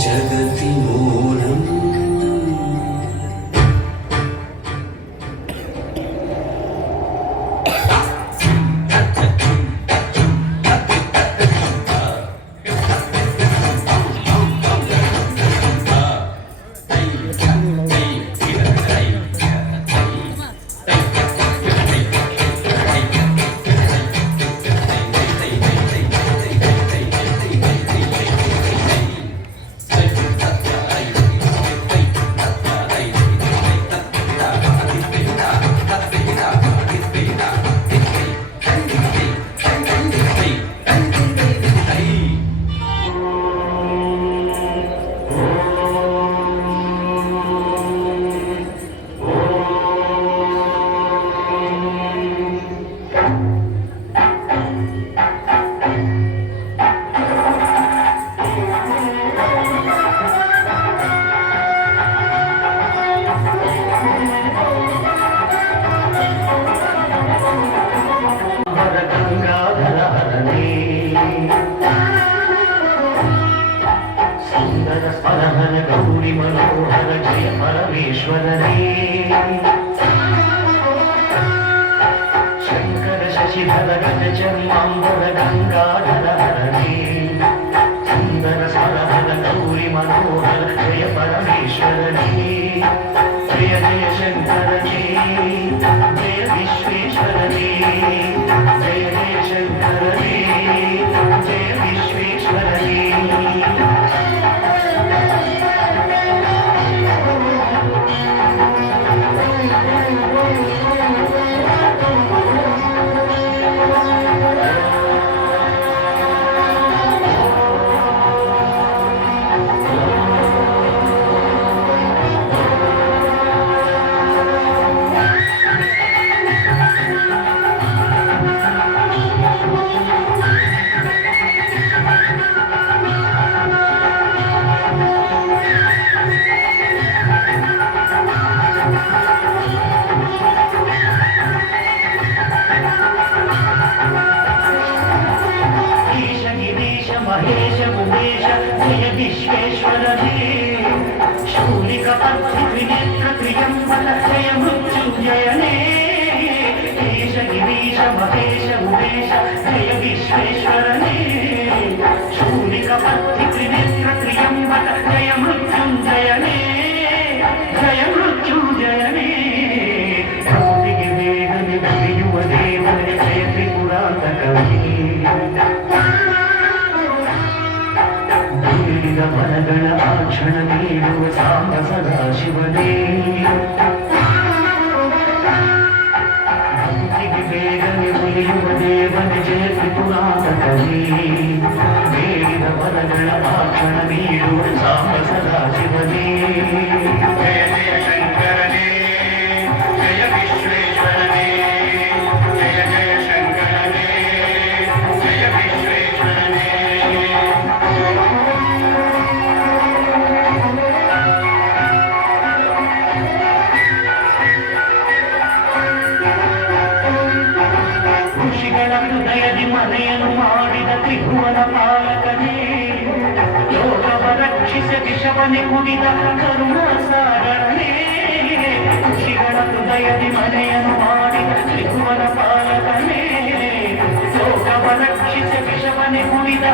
जगति मूलम् परहन गौरी मनोहर जय परमेश्वरने शंकर शशिधर गज जन्मांबर गंगाधर हरणे सुंदर परहन गौरी मनोहर जय परमेश्वरने जय जय शंकरने जय विश्वेश्वरने जय जय शंकरने जय विश्वेश्वरने महेश उमेश जय विश्वेश्वरने शूलिकपद्धि त्रिनेत्र त्र्यंबक जय मृत्युंजयने ईश गिरीश महेश उमेश जय विश्वेश्वरने शूलिकपद्धि त्रिनेत्र त्र्यंबक जय मृत्युंजयने जय मृत्युंजयने भौतिक वेदनि बलियुव देवने जय त्रिपुरान्तकवि मनगण आक्षण नीडुव सांब सदा शिवने भक्तिಗೆ ಬೇಗನೆ ಉಳಿಯುವ ದೇವನ ಜಯ ತ್ರಿಪುರಾಂತಕನೇ ಬೇಡಿದ ವರಗಳ ಆಕ್ಷಣ ನೀಡುವ ಸಾಂಬ ಸದಾ ಶಿವನೇ ಜಯ ಜಯ ಶಂಕರನೇ ಜಯ ವಿಶ್ವೇಶ್ವರನೇ ಜಯ ಜಯ ಶಂಕರನೇ ಜಯ ವಿಶ್ವೇಶ್ವರನೇ ಹೃದಯದಿ ಮನೆಯನ್ನು ಮಾಡಿದ ತ್ರಿಭುವನ ಪಾಲಕನೇ ಲೋಕವ ರಕ್ಷಿಸ ವಿಷವನೆ ಕುಡಿದ ಕರುಣಾಸಾಗರನೇ ಋಷಿಗಳ ಹೃದಯದಿ ಮನೆಯನ್ನು ಮಾಡಿದ ತ್ರಿಭುವನ ಪಾಲಕನೇ ಲೋಕವ ರಕ್ಷಿಸ ವಿಷವನೆ ಕುಡಿದ